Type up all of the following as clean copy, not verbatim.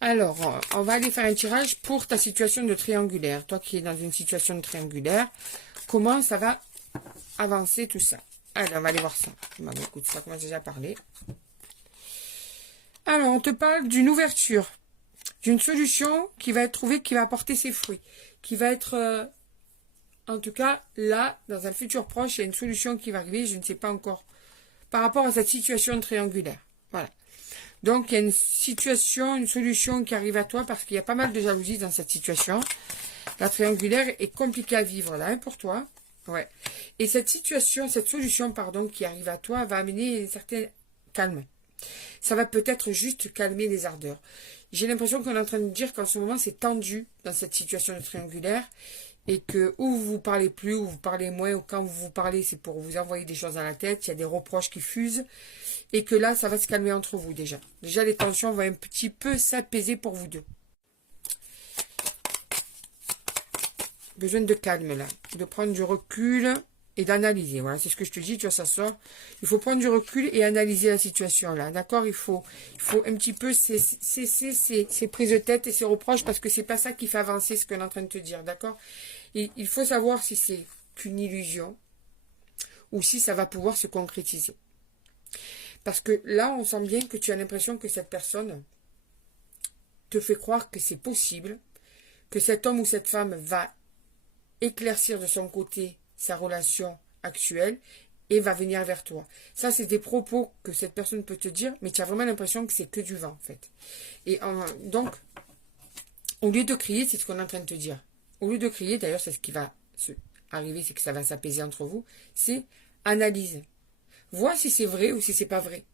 Alors, on va aller faire un tirage pour ta situation de triangulaire. Toi qui es dans une situation de triangulaire, comment ça va avancer tout ça? Allez, on va aller voir ça. Bon, écoute, ça commence déjà à parler. Alors, on te parle d'une ouverture, d'une solution qui va être trouvée, qui va apporter ses fruits, qui va être, en tout cas, là, dans un futur proche, il y a une solution qui va arriver, je ne sais pas encore, par rapport à cette situation triangulaire. Voilà. Donc, il y a une situation, une solution qui arrive à toi parce qu'il y a pas mal de jalousie dans cette situation. La triangulaire est compliquée à vivre là, hein, pour toi. Ouais. Et cette situation, cette solution, pardon, qui arrive à toi va amener un certain calme. Ça va peut-être juste calmer les ardeurs. J'ai l'impression qu'on est en train de dire qu'en ce moment, c'est tendu dans cette situation de triangulaire et que ou vous vous parlez plus, ou vous parlez moins, ou quand vous vous parlez, c'est pour vous envoyer des choses dans la tête, il y a des reproches qui fusent, et que là, ça va se calmer entre vous déjà. Déjà, les tensions vont un petit peu s'apaiser pour vous deux. Besoin de calme là, de prendre du recul et d'analyser. Voilà, c'est ce que je te dis, tu vois, ça sort. Il faut prendre du recul et analyser la situation là, d'accord. Il faut un petit peu cesser ces prises de tête et ces reproches parce que c'est pas ça qui fait avancer ce qu'on est en train de te dire, d'accord. Il faut savoir si c'est qu'une illusion ou si ça va pouvoir se concrétiser. Parce que là, on sent bien que tu as l'impression que cette personne te fait croire que c'est possible, que cet homme ou cette femme va éclaircir de son côté sa relation actuelle et va venir vers toi. Ça, c'est des propos que cette personne peut te dire, mais tu as vraiment l'impression que c'est que du vent, en fait. Et donc, au lieu de crier, c'est ce qu'on est en train de te dire. Au lieu de crier, d'ailleurs, c'est ce qui va arriver, c'est que ça va s'apaiser entre vous, c'est analyse. Vois si c'est vrai ou si c'est pas vrai.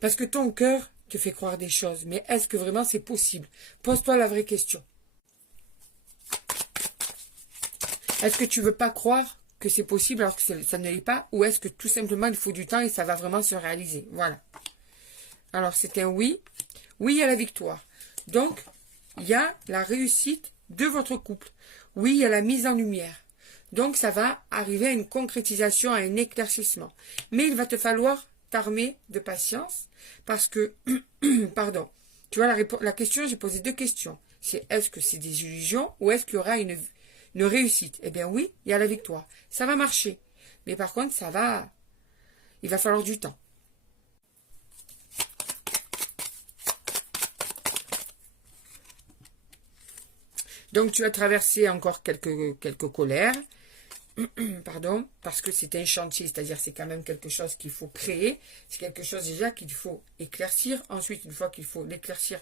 Parce que ton cœur te fait croire des choses, mais est-ce que vraiment c'est possible? Pose-toi la vraie question. Est-ce que tu veux pas croire que c'est possible alors que ça ne l'est pas? Ou est-ce que tout simplement il faut du temps et ça va vraiment se réaliser? Voilà. Alors c'est un oui. Oui à la victoire. Donc, il y a la réussite de votre couple. Oui, il y a la mise en lumière. Donc ça va arriver à une concrétisation, à un éclaircissement. Mais il va te falloir t'armer de patience parce que, pardon, tu vois la question, j'ai posé deux questions. C'est est-ce que c'est des illusions ou est-ce qu'il y aura une réussite? Eh bien oui, il y a la victoire. Ça va marcher. Mais par contre, il va falloir du temps. Donc tu as traversé encore quelques colères. Pardon, parce que c'est un chantier, c'est-à-dire c'est quand même quelque chose qu'il faut créer, c'est quelque chose déjà qu'il faut éclaircir. Ensuite, une fois qu'il faut l'éclaircir,